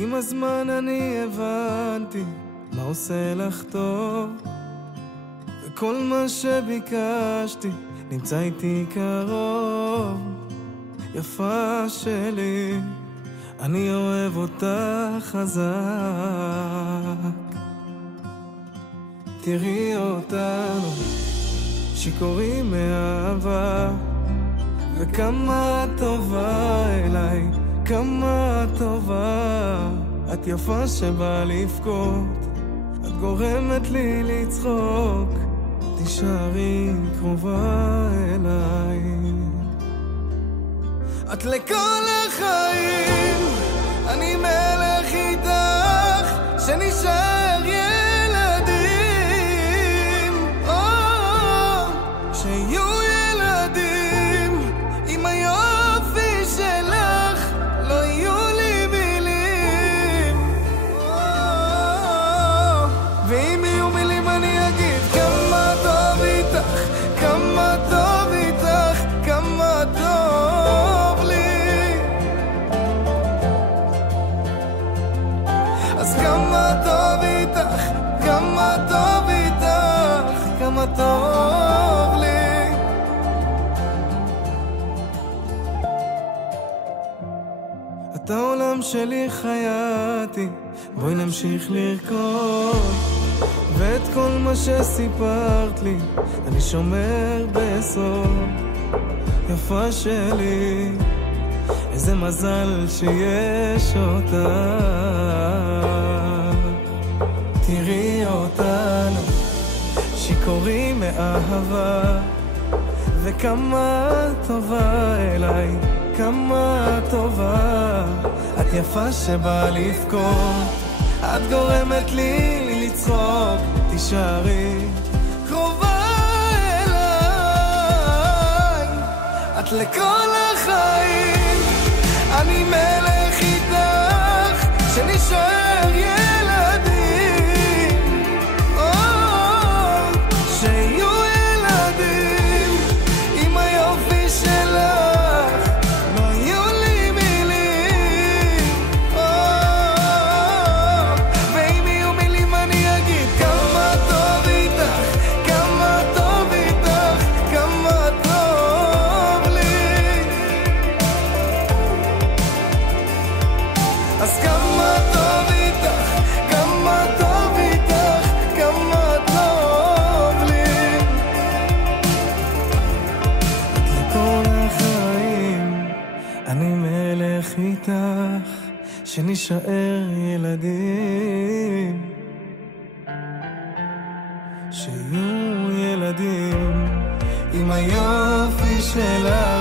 עם הזמן אני הבנתי מה עושה לך טוב, וכל מה שביקשתי נמצא איתי קרוב. יפה שלי, אני אוהב אותך חזק. תראי אותנו שיכורים מאהבה, וכמה טובה אליי, כמה טובה. את יפה שבא לבכות, את גורמת לי לצחוק. תישארי קרובה אליי, את לכל החיים. אני מלך איתך, שנשאר ילדים, שיהיו ילדים. עם היופי שלך לא יהיו לי מילים, ואם יהיו מילים אני אגיד כמה טוב איתך, כמה טוב איתך, כמה טוב לי. אז כמה טוב איתך, כמה טוב איתך, כמה טוב לי. את העולם שלי חייתי, בואי נמשיך לרקוד, ואת כל מה שסיפרת לי אני שומר בסוד. יפה שלי, איזה מזל שיש אותך. תראי אותנו שיכורים מאהבה, וכמה טובה אליי, כמה טובה. את יפה שבא לבכות, את גורמת לי לצחוק. תישארי קרובה אליי, את לכל החיים. אני מלך איתך, שנשאר ילדים, שיהיו ילדים. עם היופי שלך לא יהיו לי מילים, ואם יהיו מילים אני אגיד כמה טוב איתך, כמה טוב איתך, כמה טוב לי. אז כמה טוב איתך, כמה טוב איתך, כמה טוב לי. את לכל החיים. אני מלך איתך, שנשאר ילדים, שיהיו ילדים. עם היופי שלך